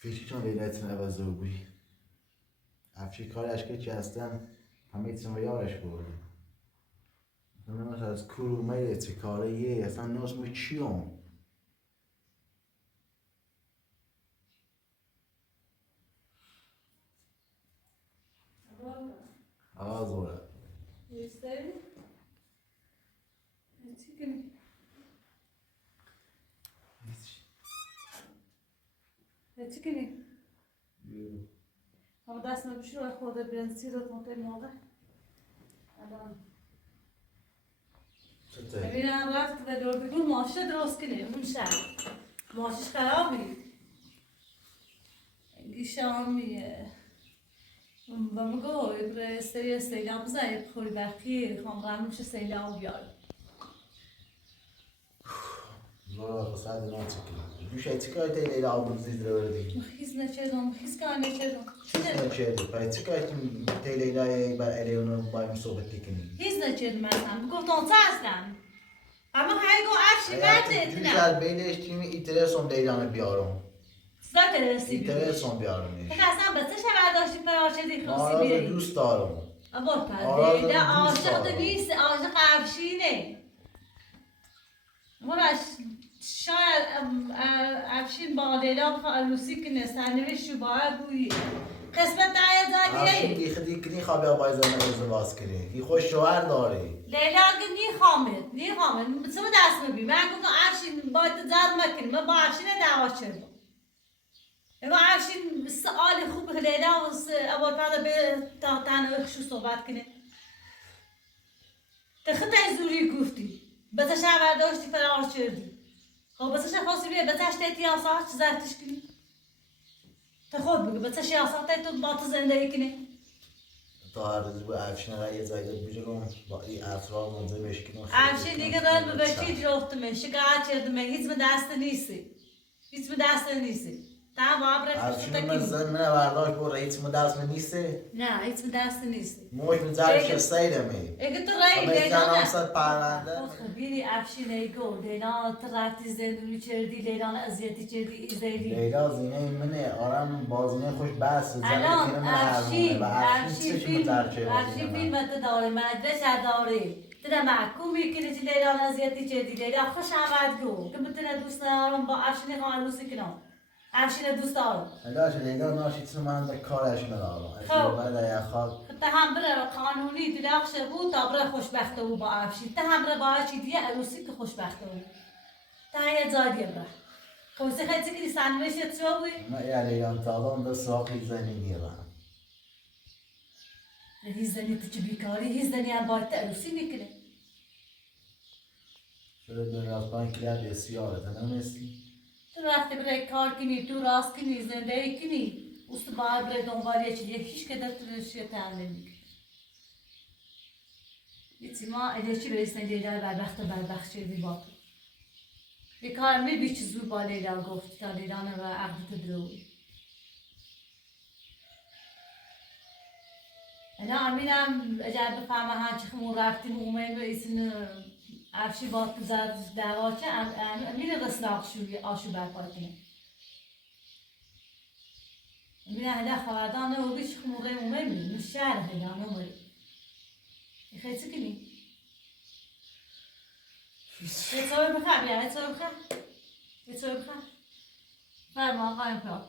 فکرشون لیلتون عوض بوی افشی کارش که هستن همه ایتون رو یارش برده نمیشه از کرومه ایتی کاره یه اصلا نازمو چیون آواز بوده Gösterin. Çıkın. Çıkın. Ama دستم بشور خود برنسی رو تونته موقع. الان. ببینم رفت و دوربگون ماشین درست کنه اون شب. ماشینش خرابی. گیشامیه. و میگو بر سری سیلاب زای خوری بخیر خام رنوش سیلاب بیار. زورا قصد ناتیکی. میشه چیکار تی لیلا آبون زید رو بردی؟ مخیز نچردم کار نچردم. چیز نچردی؟ پای چیکار تی لیلای بر الیونو بایم صحبت کنی؟ هیچ نچردم اصلا. گفتم چه هستم؟ اما هیگو افشی برده جوش در بینش تیم ایترسون لیلانو بیارم. زاده رسی بیارم. ایترسون بیارم نیش. پس اصلا به چه برداشتی پر آشدی خواستی آراز بیاری؟ دوست دارم. ابا آراز لیلا دوست عاشق دارم. نیست عاشق افشینه. مرا شاید افشین با لیلا خالوسی کنه سرنوشت باید بویی. قسمت دایه افشین دیخدی کنی خوابی آبای زمان ازدواج کنی. کی خوش شوهر داری. لیلا که نیخوامد. بسیار دست میبی. من گفتم افشین باید زد مکنی. من با افشین دعوا شدم. اما افشین سوال خوب لیلا و ابوال فضل به تنها شو صحبت کنه. تخت زوری گفتی. بسش برداشتی فرار کردی. خب بسش خواستی بیای بسش تیتی آسان چه زرتش کنی؟ تا خود بگو بسش آسان تو با تو زندگی کنی. تا هر روز با افشین را یه زایده بجرم با این افراد منزه مشکلون افشین دیگه دارم به بچی جفتمه شکایت کردمه هیچ به دست نیستی. تا وابره افشین من زن من برداشت بود هیچ مدرس من نیسته؟ نه هیچ به دست نیستی. موش من زرش شستایده می. اگه تو رای اما لیلا ایتان نه. همسد پرونده. بینی افشین ایگو لیلا ترافتی زندگی کردی لیلا اذیتی کردی ایزدی. لیلا زینه منه آرام بازینه خوش بس الان افشین افشین فیلم داره مدرسه داره. ترا محکومی که لیلا اذیتی کردی لیلا خوش آمد گو که بتونه دوست ندارم با افشین خالوسی کنم. افشین دوست دارم. لیلا ناشیت من به کارش ندارم. خب. بعد یا خال. تا هم بره قانونی دلاخش بود تا بره خوشبخته بود با افشین. تا هم بره با چی دیگه عروسی که خوشبخته بود. تا یه زادی بره. خب خیلی چیزی سنویشت شو بود؟ ما لیلا انتظام ده ساقی زنی میرم. هیچ زنی تو چه بیکاری هیچ زنی هم باید عروسی میکنه. شده دنیا از پایین کلیه بسیاره تنها نیستی؟ تو رفت وقتی برای کار کنی تو راست کنی زندگی کنی اوست باید برای دنبالی چیزی هیچ که در ترشی تعمل میکنی یه ما ادهچی به اسم لیلا بدبخت شدی با تو یه کار می چیز زور با لیلا گفت تا لیلا نه و عقدت دروی انا امینم اگر بفهمه ها چه خمون رفتیم اومد و ایسن عفشی با تو زد دواچه امین رسل آشو برپا کنه امین هده خواهدانه و بیش خمون ریم اومد می نشهر هدانه اومد خیلی چی کنی؟ یه طور بخواه بیا یه طور بخواه یه طور بخواه فرما قایم پاک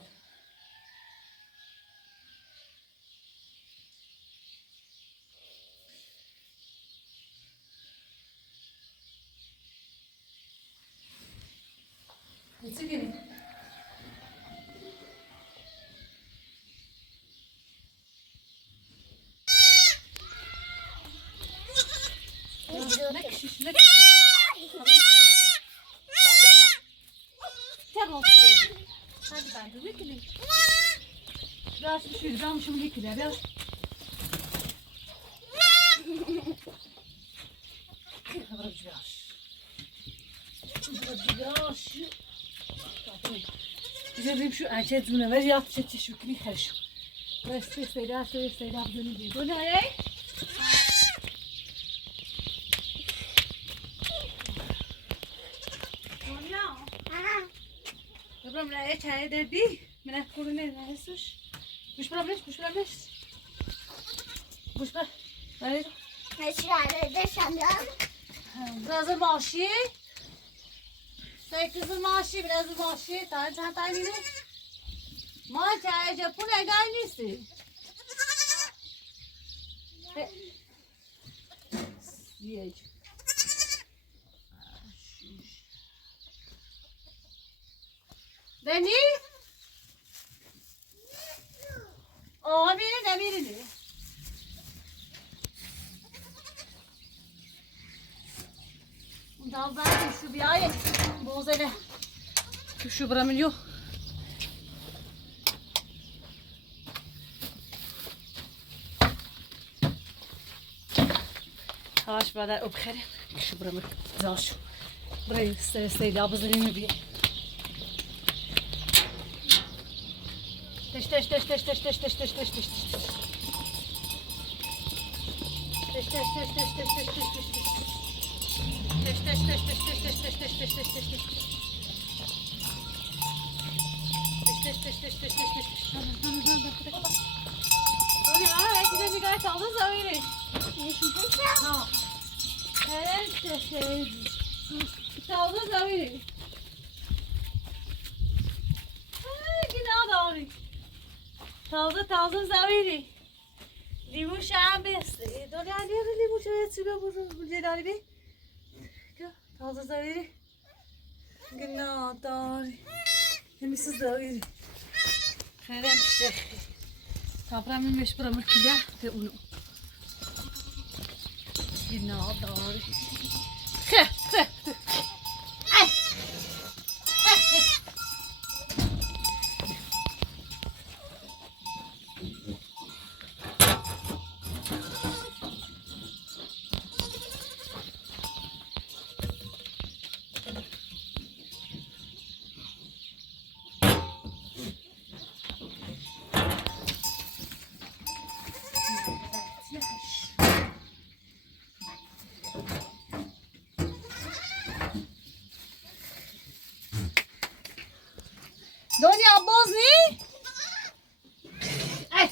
یه چی کنی؟ نکشش Tamam söyleyeyim. Hadi ben de bekleyin. Biraz şöyle ben şunu bekleyin biraz. جرب شو عجز زونه یا چه شکلی خرش. بس سیدا بدونی دی. دنیای برام لا چای دادی من کورونه نهسوش مش برامش مش بر برای نشاره داشتم biraz maaşı sekiz maaşı biraz maaşı tane tane ne maaş ayıca pula gelmişti yiyecek Deni? Abinin emirini. Bundan ben şu bir ay bozele. Şu buramın yok. Havaş bradar obxerim. Şu buramın zaş. Burayı isteyla bozulunu bir. Teş. Teş. Taze zaviri. Limu şam beste. Dole aliye limu şöyle çıkıyor bu celali bir. Taze zaviri. Günah dar. Hemisi zaviri. Kerem şey. Tabramın meşburamı kila ve unu. Günah dar. Donya boz ne? Ay.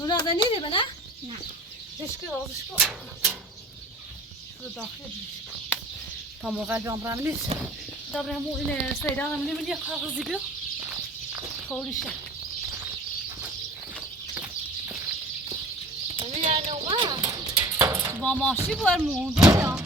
Nurhan da nereye bana? Ne? Dışkı. Şurada dahil. Tam o kalbi amram neyse. طبعا مو إلى سيدانا من يا كاغزي بيو خوريشة يعني وما با ماشي برمون دنیا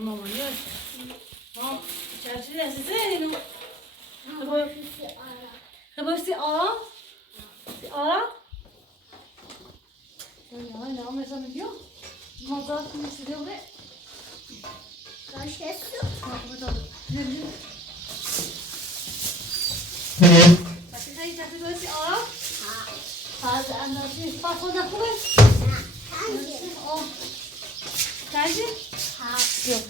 ماما ياش ها شاشة أساسينه خبر سيارة سيارة يلا لا ما يسمى بيو ما ضاف من سيدوري كاشيسو هاي تاخذ سيارة هذا أنا في فاصل أخوي تعجب يلا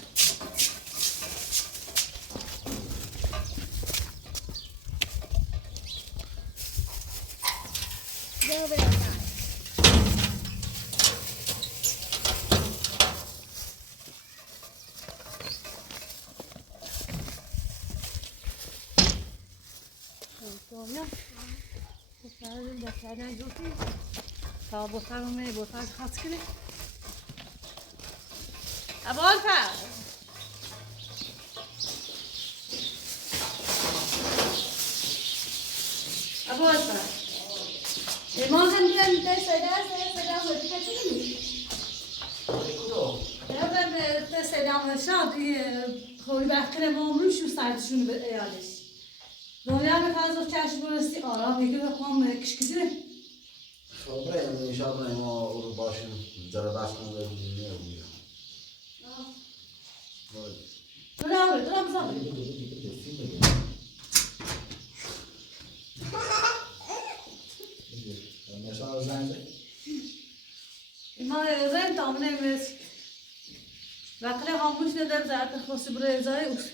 تا بوتارمه بوتار خاص کنه ابوال فر ابوال فر ما هم كان تسدا ودي كتير يا تسدا شاد خوي باخره ما عمري شو ساعدشون بعيالش دنیا به خاطر چشم برستی آرام میگه بخوام کش کدیره خبره ان شاء الله ما رو باشیم ذره بحث کنم رو میگم درام زن مثلا زنده ما زين تامنه مس وقتی خاموش ندار زعت خاصی برای زای اوس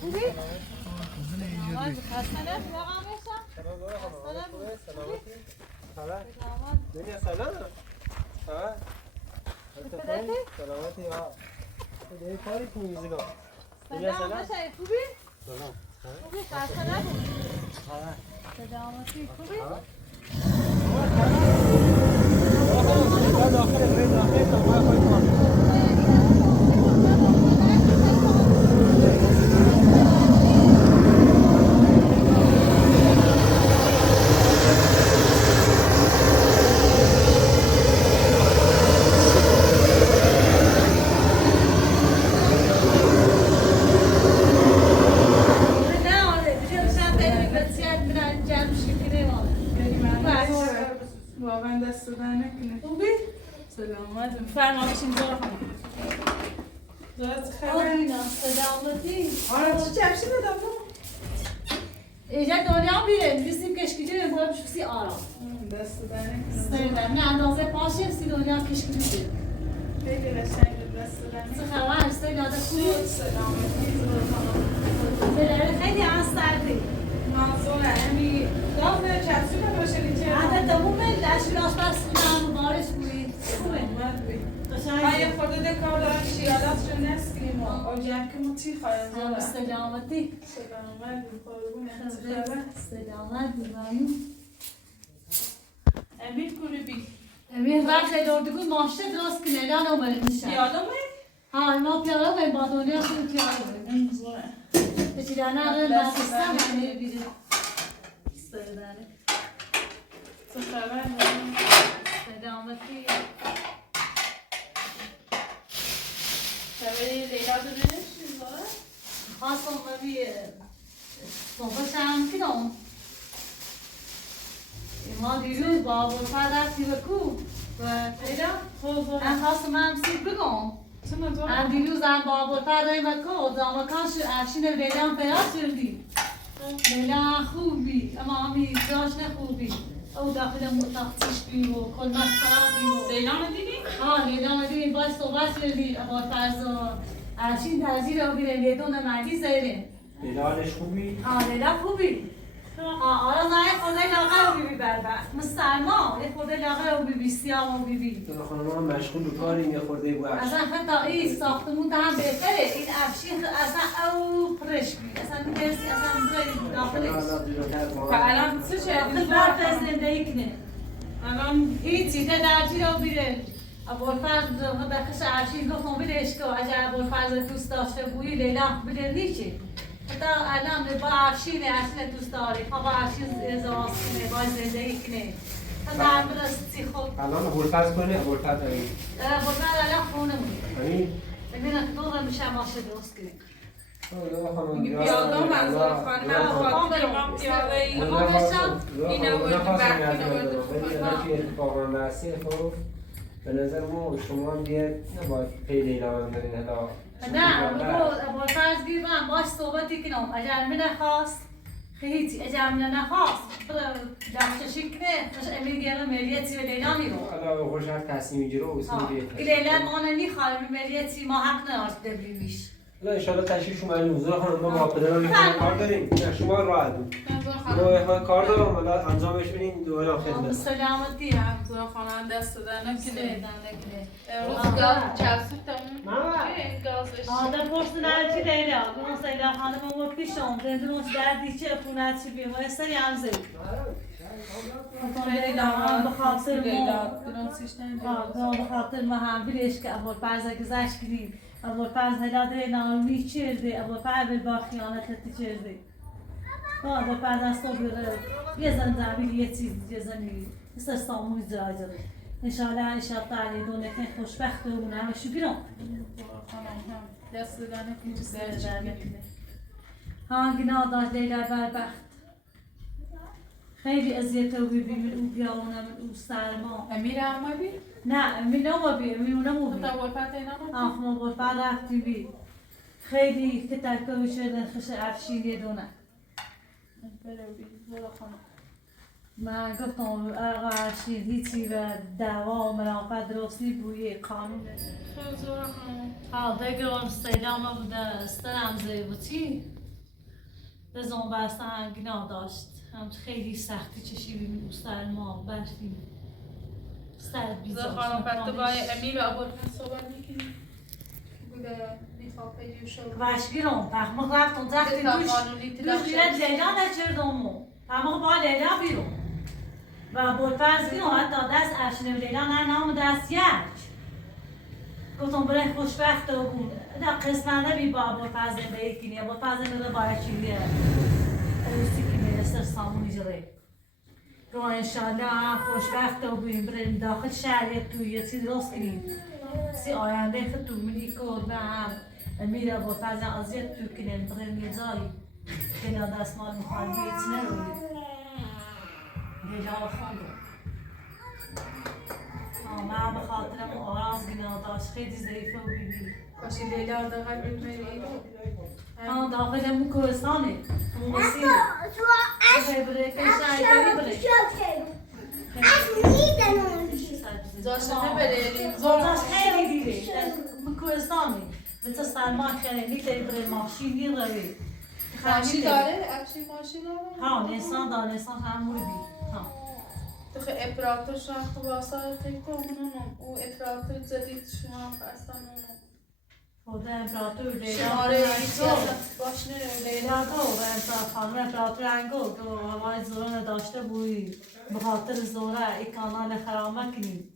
خوبی؟ خسته دنیا سلام سلامتی ها دیگه کاری تو میزگا دنیا سلام خوبی؟ سلام خوبی خسته نبود سلامتی خوبی؟ سلامت فرما بشین زور خانم زورت خیلی سلامتی آره چی چشی بدم اینجا دنیا بیره میرسیم کشکیجه نمیدونم شوسی آرام دست دانه سلام نه اندازه پاشه سی دنیا کشکیجه خیلی قشنگ دست دانه چه خبر استای داده خوب سلامتی بلاره خیلی آسردی منظوره امی داز چشی باشه چه عدد دوم لشی آشپز کنم بارش بوی خوبه من یه خورده دکار دارم شیالاتشو نسکیم و آجیب که موتی خواهیم زاره سلامتی سلامت قربونه سلامت بایو امیر کوری بی امیر وقت دوردگون ماشته درست کنه دان اومده میشه یادمه؟ ها ما پیاده باید با دنیا خود پیاده باید منظوره بچیدن اگر بسیستم امیر بیده سلامتی تو خبر سلامتی شبه لیلا ببینش چیزاره؟ خواستم ببی صبح شم کنم ما دیروز با بلفر رفتی به کو و لیلا من خواستم هم سید بگم چه منظوره؟ هم دیروز هم با بلفر رای به کو دامکاش افشین لیلا هم پیدا شدی لیلا خوبی اما همی جاش نخوبی او داخل تختیش بی و کل مسخره بی و لیلا ندیدی؟ ها لیلا ندیدی باید صحبت کردی با فرض و افشین ترزیر رو بیره لیدون مردی زیره لیلالش خوبی؟ ها لیلا خوبی آره نه یه خورده لاغر رو بیبی بربخت مسلمان یه خورده لاغر رو بیبی سیاه رو بیبی دو خانم هم مشغول به کاری یه خورده بود اصلا حتی این ساختمون ده هم بهتره این افشین اصلا او پرش بی اصلا میدرسی اصلا برای داخلش الان چه داخل شدی؟ برف زندگی کنه الان هیچی نه درجی رو بیره ابوالفضل دخش افشین گفتم بیرش که اگر ابوالفضل دوست داشته بودی لیلا بیره نیچه حتی الان با افشین دوست داری خب با افشین ازدواج کنه با زندگی کنه حتی هم برستی خود الان هولفز کنه هولفز داریم ابوالفضل الان خونه مونی همین؟ ببینم که دوباره میشه ماشه درست کنیم پیاده منظور خانم خواهد پیام پیاده ای اینو باید برکنه به نظر ما شما هم دیگه نباید پیل ایران هم دارین نه بگو ابوالفضل گیرم باش صحبتی کنم اگر من نخواست هیچی اگر من نخواست دفتشی کنه خوش امیر گیرم ملیتی و لیلا نیرو حالا خوش هر تصمیم میگیره و اصلا بیه لیلا ما نمیخوایم ملیتی ما حق نداشت ببریمیش حالا انشالله تشریف شما این حضور خانم ما با پدرم میکنه کار داریم نه شما راحت بود ما کار دارم حالا انجامش بدین دوباره خدمت سلامتی هم منظور خانم دست دادن کنه امروز آه. گاز چرسید تموم گازش آدم پرسن هرچی لیلا گونه سیلا خانم ما پیشم زندون دردی چه خونه چی بیم و استری هم زید خیلی به خاطر ما لیلا به خاطر ما هم بیرش که ابوالفضل گذشت کنیم ابوالفضل هلاده نامی چرده ابوالفضل با خیانتتی چرده ابوالفضل از تو بره یه زن زمین یه چیز یه زنی مثل ساموی زراجره انشالله تعالی دونه که خوشبخت و همه شو بیرون دست دادن کنه ها گناه داشت لیلا بربخت خیلی اذیت رو ببین او بیاونه او سرما امیر هم بی؟ نه امیر نمو بی امیر نمو بی تا ورفت اینا آخ ما بلفر رفتی بی خیلی که ترکه شدن خش افشین یه دونه بره بی برو خانم من گفتم آقا افشین هیچی و دعوا و منافع درستی بوی قانونه خیلی زور خانم ها بگرم سیدامه بوده استرم زیبوتی بزن بسته هم گناه داشت هم خیلی سختی چشی بیم او سر ما بردیم سر بیزاش خانم پس تو با امیر و ابوالفضل صحبت میکنی؟ بوده میخواه پیجو شد وشگیرم بخمه رفتم تختی دوش بیرد لیلا نچردم اما با لیلا بیرون و بلفرز بیرون حتی دست افشین لیلا نه نام دست یک گفتم برای خوشبخت و بود دا قسمنده بی با بلفرز زندگی کنی بلفرز بده باید چیلیه روسی که میرسر سامونی جره رو انشالله خوشبخت و بیم بریم داخل شهر توی یه چیز درست کنیم سی آینده خود تو منی کود به هم میره با فرض ازیت تو کنیم بریم یه جایی که یا دستمال میخواد بیت نروید یه جا خونده من به خاطرم آراز گنا داشت خیلی ضعیفه و بیبی کاشی لیلا دقیق بیماری داخل کوهستانه موسیقی بره که شاید بره زاشته بریم زورش خیلی دیره کوهستانه مثل سلمان خیلی میتونی بره ماشین یه روی ماشین داره؟ افشین ماشین داره؟ ها نیسان داره نیسان همون بی ها تو اپراتور شاخت و واسه تکو اونم او اپراتور جدید شما فرستن اونم خود امپراتور شماره لیلا باش نره لیلا تو خانم امپراتور انگل تو هوای زوران داشته بودی به خاطر زوره ای کانال خرامه کنی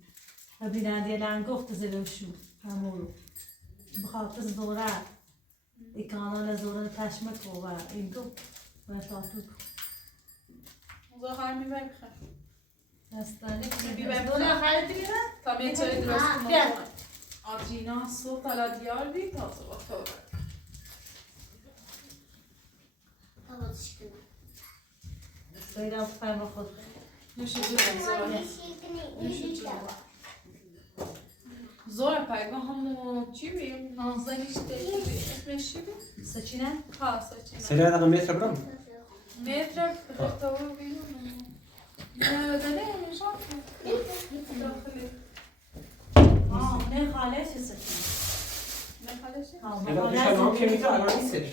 و بیننده لنگفت زیرشو همون به خاطر زوره ای کانال زوران تشمک و این تو و امپراتور مزاخر میبری بخیر دستانه بیبر زوره خیلی دیگه تا میتونی درست بیا. کنم آجینا صبح حالا دیار بی تا صبح تو بیرم فرما خود نوشی زور پیگاه همون چی بیم؟ نازنیش دیگه اسمش چی بیم؟ سچینه؟ ها سچینه سریع دقیقه متر برم متر تا بیم نه دنه نشان داخلی نه خاله چه سچینه؟ نه خالشه؟ سریع بیشتر نام که میتر الان نیستش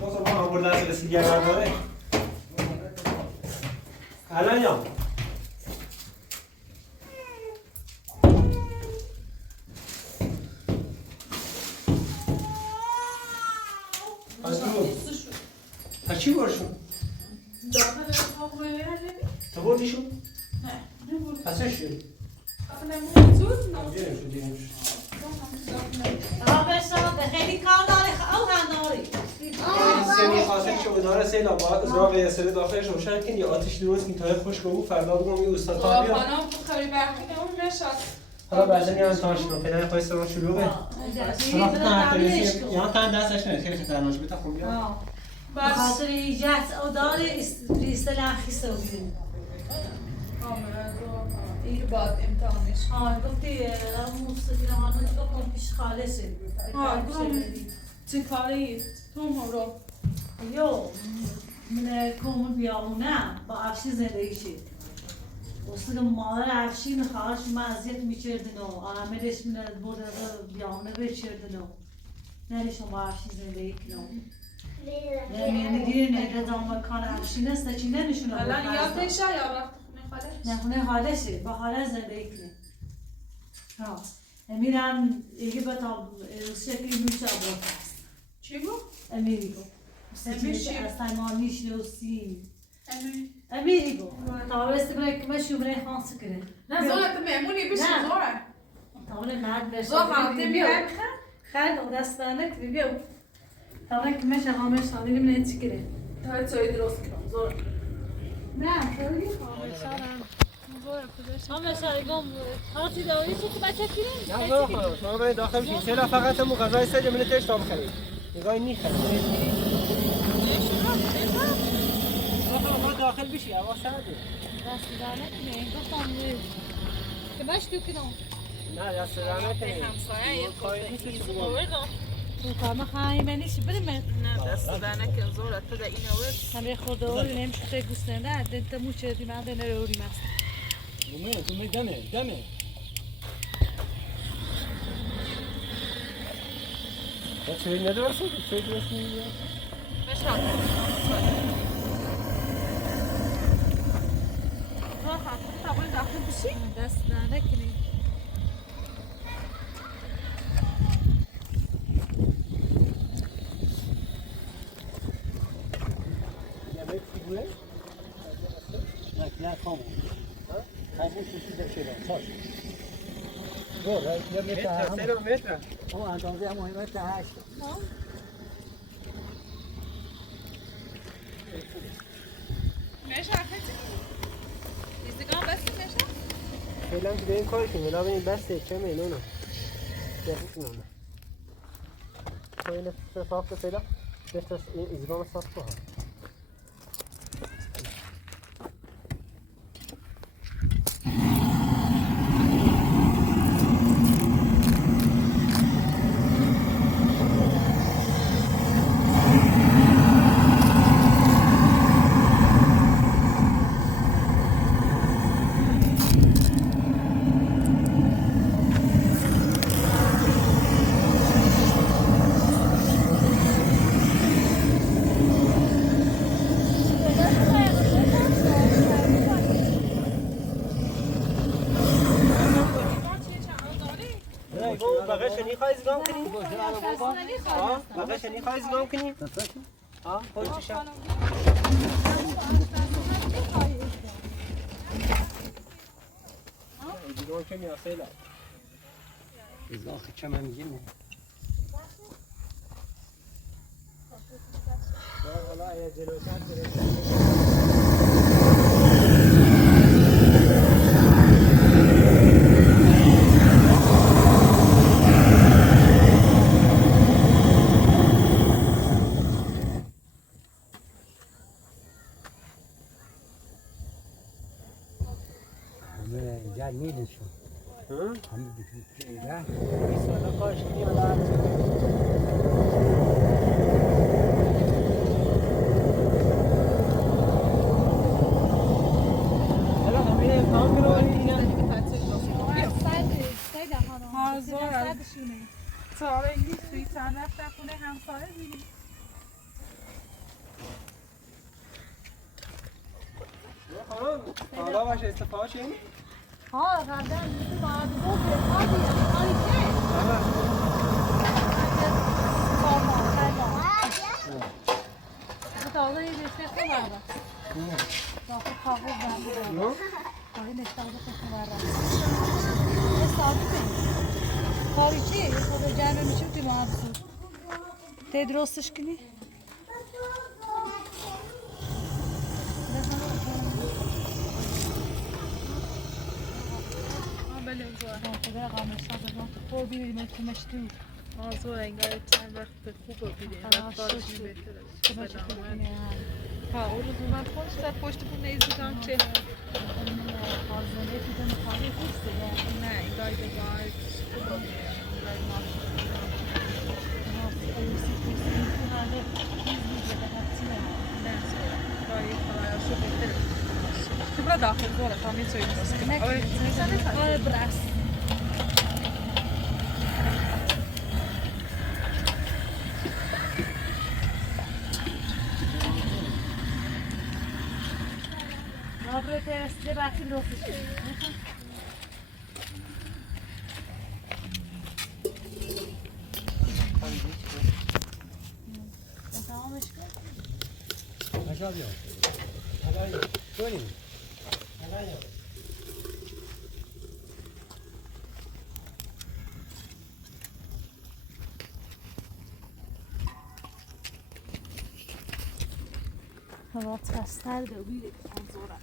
بازم ما هم بردن از رسیدی اگر داره الان یا تا چی برشون؟ داخل اتاق ببینه تو بردیشون؟ نه نبود پسش شد؟ داخل موجود نه دیرم شد دیرم شد خیلی کار داره او هم داره سمی خاطر که اداره سیلا با ازراق سر داخلش روشن کنی یا آتش درست کنی تا خشک و فردا بگم این استاد تا بیاد خانم بخاری برخیده اون نشد حالا بعدا میان تاش رو فعلا خواست ما شروع حالا خاطر یا تا دستش نه خیلی خطرناک بتا خوب بیاد به خاطر ایجاد او داره اصطلاح خیسته و بیرون این بعد امتحانش گفتی موسیقی همون تو کن پیش خالصه چه کاری تو مرو یو من کومون بیامونه با افشین زندگی شد اصلا مادر افشین خواهش من اذیت میکردن و عاملش من بود بیامونه بچردن و نمیشم با افشین زندگی کنم نمیگیره نگه دام مکان افشین است چی نمیشونه الان یادشه یا وقت خونه خالش نه خونه حالشه با حاله زندگی کنه ها امیرم ایگه بتا شکلی میشه بود چی بود؟ امیریگو امیش چی؟ از تایمانیش نوسی امی امیریگو تا بسته برای که مشو برای خانسه کنه نه زوره تو میمونی بشی نه. زوره تا برای مرد بشه زور خانته بیاد خیلی او دست برنه که بیو تا برای که مشه همش سالی نمیده چی کنه تا چایی درست کنم زوره نه خیلی همه شایگان هاتی داری تو که بچه کیره؟ نه زور خانم شما برید داخل بشید سیلا فقط همون غذای سه جمله تش تا بخرید نگاهی میخرید ما داخل بشی هوا سرده دست دارنه کنه گفتم که باش تو کنم نه دست دارنه کنید همسایه یه تو کارما خواهی منیش بریم نه دست دارنه که زوره تو در این اول همه خود دوری نمیشه خیلی گوسته نه دنتا موچه دی من دنه روری مست دومه دمه چه ندرسه؟ چه درسته؟ بشان ها تا باید داخل بشی؟ دست دارنه کنی متر میشه خیلی ایزدگان بسید میشه؟ فعلا که به این کاری کنیم ولی ببین بسته چه مینونه دست نونه این صاف فعلا دست این ایزبام صاف کن شنی خواهی زگام کنی؟ ها؟ بقیه شنی خواهی زگام کنی؟ ها؟ خود چشم؟ دیگه کنی آسیلا از آخه چه من میگیم حالا یه جلوتر بریم جا نیدشون همه بیتونه سالا کارش کنی حالا سارا انگلیس توی چند رفتن خونه همسایه دیدیم. خانم حالا باشه استفاده چی؟ ها قبلا میگه باید بوده کاری که تازه یه رشته خوب بردم داخل کاغذ بردم کاری نشته بوده خوب بردم یه ساعتی کنیم کاری چیه؟ یه خود جمعه میشیم توی محبسون تی درستش کنی؟ خدا قامش بزن تو بیریم کمش تو آزور انگار چند وقت خوب بیدیم وقت کارش بهتره تا اون روز اومد خوش در پشت خونه ایزیدم چه خازنه دیدم کاری خوسته نه انگار باید خوب داخل دوره تا میتونی درست کنی آره برس آبرو ترسته بخی درستش تمامش کن نشا بیا حالا کنیم هوا ترستر دو بیره انزوره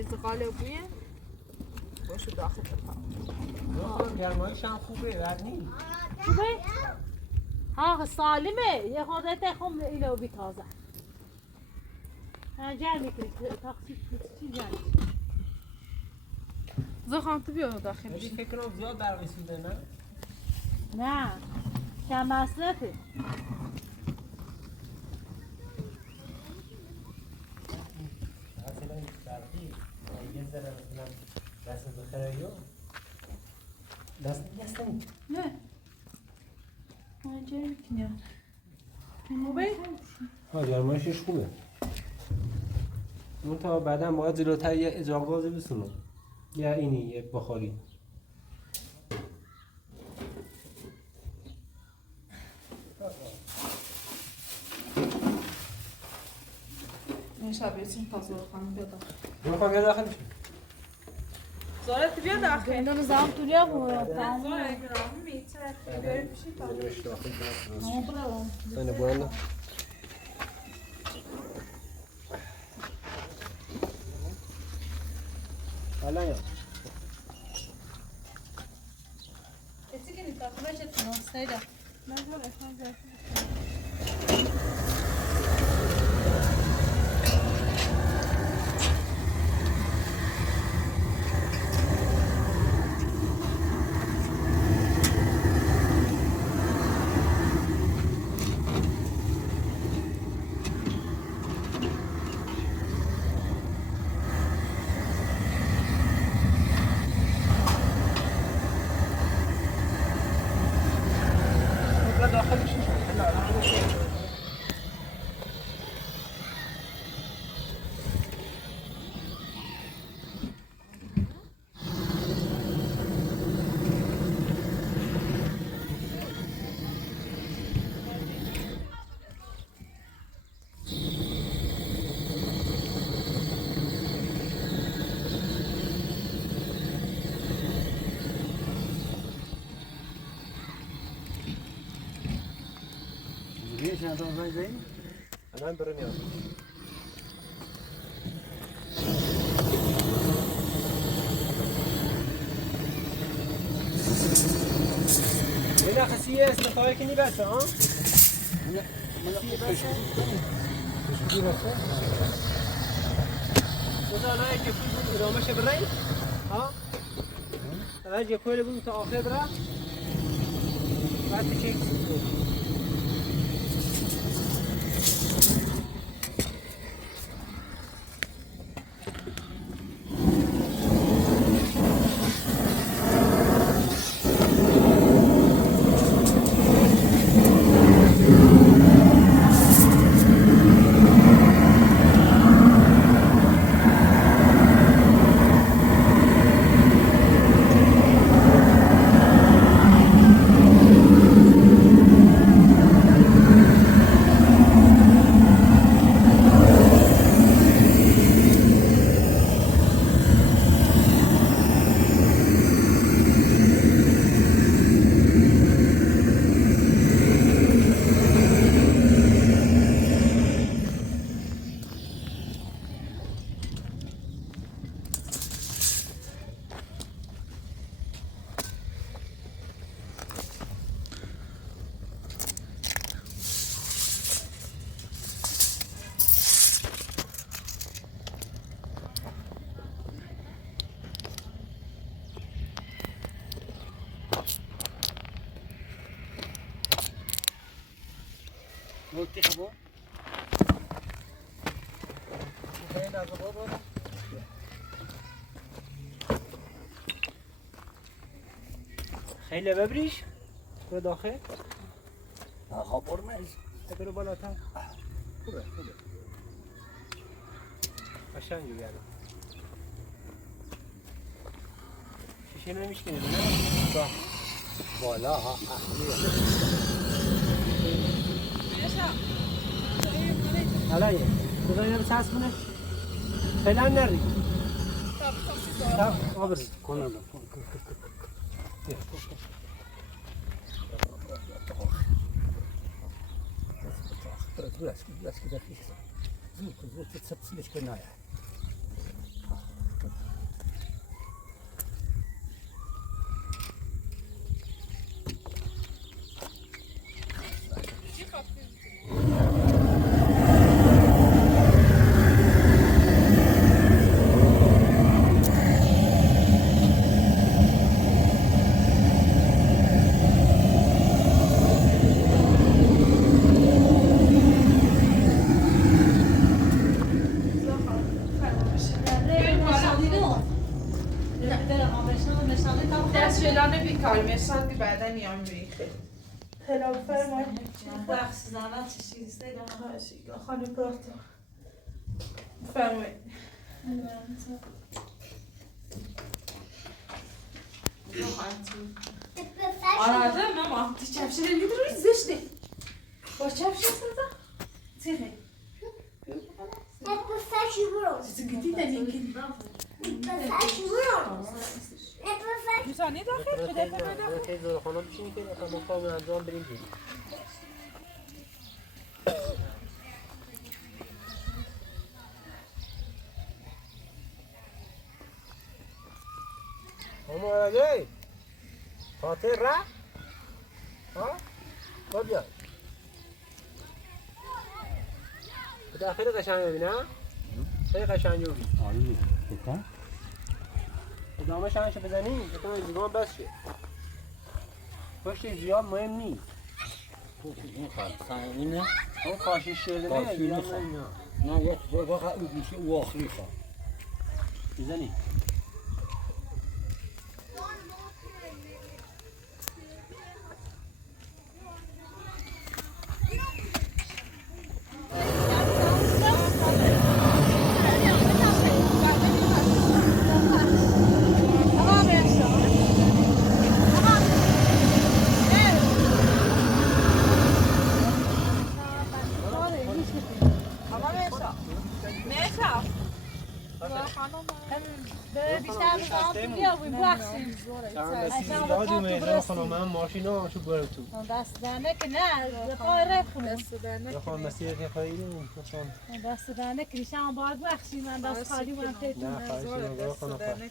ازقال بویه باشو داخل بپاهم گرمایش هم خوبه بد نیست خوبه؟ ها سالمه یه خودت خم ایلو بی تازه جر میکنی تقصیب چی جر میکنی؟ زخان تو بیا داخل ولی فکر کنم زیاد برقی سوده نه؟ نه کم مصرفه مثلا برقی یه ذره مثلا دست بخیره یا دست نیستم نه جر میکنی خوبه؟ ها گرمایشش خوبه اون تا بعدا باید جلوتر یه اجاق گازی بسونم یا اینی یه بخاری این شب یه تازه خانم بیا داخل میخوام بیا داخل شد زارت بیا داخل اینا رو زام تو لیا بود زارت اگرام میتونه بیاری پیشی تا اینه برنده حالا یا کسی که نیست آخه بشه ناستایده نه زارت هم زارت داخل ندارم زنگ الان برو میام اینا خسیه استفاده کنی بچه ها؟ مثلا اگه فیلم ادامهش بریم ها اگه کل بود تا آخر برا بعد چیک نوتی خبر خیلی ببریش برو داخل خبر نیست برو بالاتر خوبه قشنگی یعنی شیشه نمیشکنی نه؟ بالا ها الان یه بذار اینو بس کنه فعلا نری آبر کنم بس كده في زوج تسبسلش كنايا دستشویلانه بیکار میشن که بعدا میام میریخه خیلی فرمایید بخش زمان چه چیزی خانه پراتو فرمایید آره نه ما تی چفشه نمیدونی زشته با چفشه سازا چیه زگیتی دنیکی دوستانی داخل بده بده خیلی زور خانم چی میکنی اصلا ما کامل انجام بریم بیرون اومده خاطر را ها با بیا داخل قشنگ ببینم خیلی قشنگی ببین عالی بکن ادامه شانش بزنی بکنم زیبان بس شه پشت زیاد مهم نیست این خواهد اینه اون کاشی شده نه زیاد مهم نه نه واقعا اون میشه او آخری خواهد بزنی ببخشید چند دستی زیادی میدم خانم من ماشینا شو برو تو دست دهنه که نه پای رفت دست در نکنه. بخوام مسیر خیلی مثلا دست دهنه که شما باید بخشید من دست خالی من نه تیتون خواهش زور نگاه دست کنم در نکنه.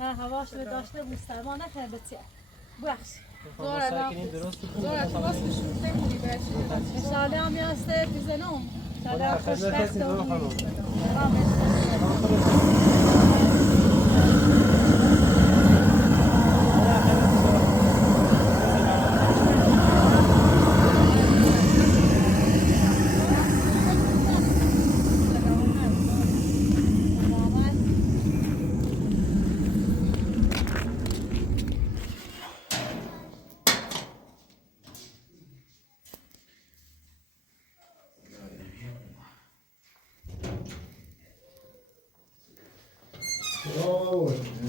ها هواش رو داشته بود سرما نکنه بچه بخشید بخوام ساکنین درست زور تو واسه شو خیلی باشی. ساله هم یاسته پیزنم ساله هم خدا خدمت خوشبخت هستی نگاه خانم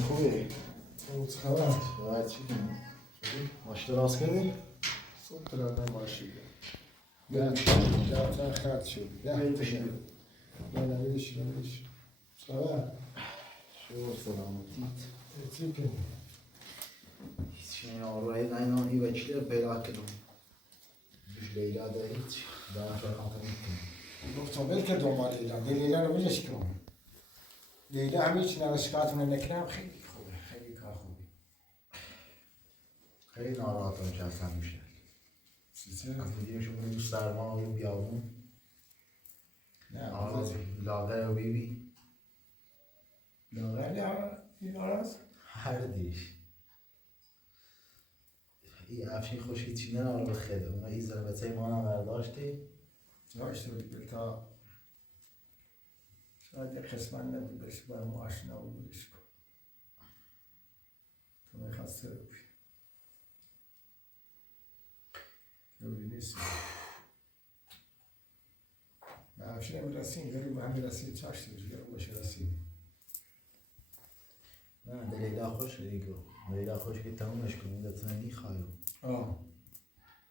خوبه روز خبر باید چی کنیم ماشت راست کردی؟ صبح دارم ماشین ده تا خرد شد ده بشین نه نمیدش خبر شور سلامتیت چی کنی هیچی این آروه اینانی و چی رو پیدا کردم دوش لیلا ده هیچ دارم فرقم کنیم گفتم بل که دنبال لیلا رو ولش کن لیلا همیچ نرشکاتونه نکنم خیلی خوبه خیلی کار خوبی خیلی ناراحتم که اصلا میشه چیزه؟ از دیگهشون برو دوست درمان رو بیابون نه لاغر و بیبی لاغر این آراز هر دیش این افشین خوشی چینه رو به خیده اون این ضربته ما هم برداشتی داشته بودی بلتا شاید یه قسمت نبودش برای ما آشنا بودش کن تو میخواسته رو بی روی نیست به افشین هم رسیم ولی به هم رسیم چاشته بودی رو باشه رسیم نه ده لیلا خوش دیگه لیلا خوش که تمومش کنیم ده تنگی خواهیم آه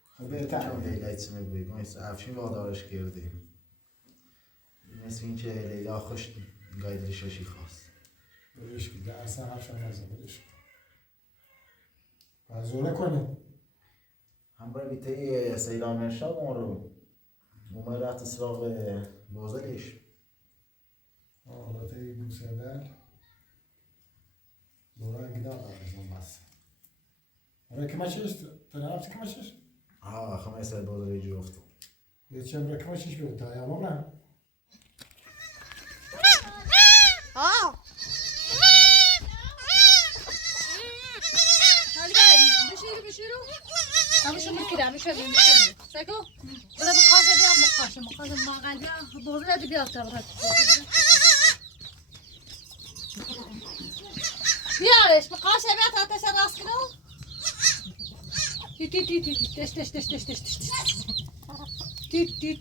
خب چون بهتر لیلا ایتسمه بگم افشین وادارش کرده مثل این که لیلا خوش گاید ریشاشی خواست بودش که ده اصلا حرفم نزن بودش کن زوره کنیم هم برای بیته سیلان مرشاد ما رو اومد رفت سراغ بازلش البته این بوسه اول زوره انگی دار ازم بس آره که ماشیش تا نرفتی که ماشیش ها خمه سر بازلش جفتم یه چه امره که ماشیش بیرون تا یا مبرم همشون میکیرم میشه سگو بلا بقاشه بیا مقاشه مقال بیا بازه دی بیا تا برات بیارش بقاشه بیا تا تش راست کنو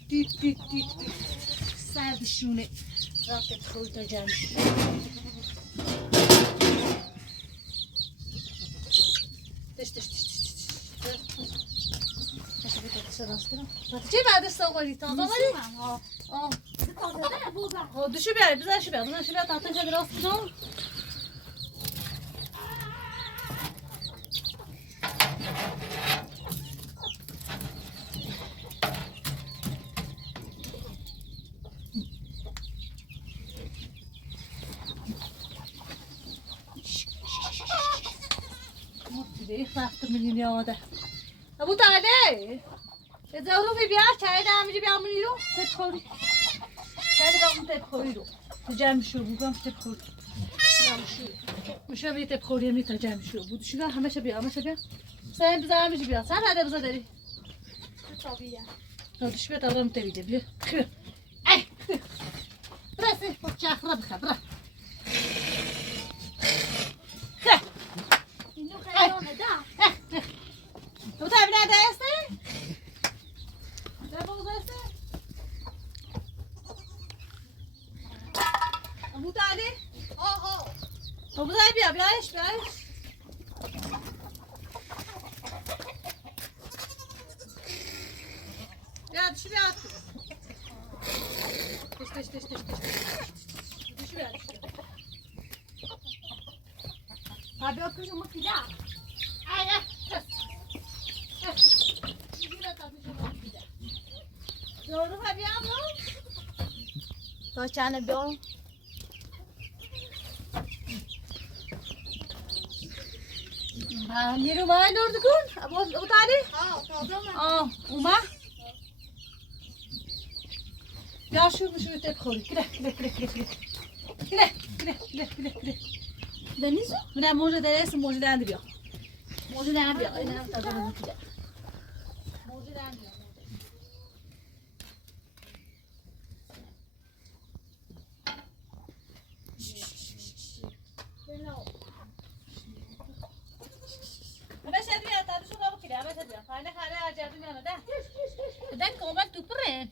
تی سردشونه رابطه خود تا جمع چی بعد استواری تازه ولی؟ آه دوشو بیاری بذارشو بیار تا تنجا براست کنم دیگه رفت میلیونی آده ابو تعالی ازارو بیا چای دامجی بیا منیرو تدخل چای دام تدخلی رو جمع شو بودم تدخل مش هم تدخلی می تا جمع شو بود شو همش بیا سعی بزنم میشه بیا سر هده بزن داری طبیعیه خودش بیا تا تبیده بیا ای برسه پوچ اخرا بخبره اینو خیلی ده تو تبیده دسته ابو تعالی ابو تعالی بیایش بیا چی بیا تش Abi o kızım o kıza. Ay ay. Doğru Fabi abla. Kaçanı bir نیرو باید دور کن ابو تاری اوما یا شو بشو تبخوری کله کله کله کله کله کله کله کله کله کله Denizo? من موجه درس موجه دند بیا موجه دند بیا اینا تازه میگه موجه دند بیا بس بیا تا شو قبل كده بس بیا خاله خاله اجازه میاد ده Den kommer du på det.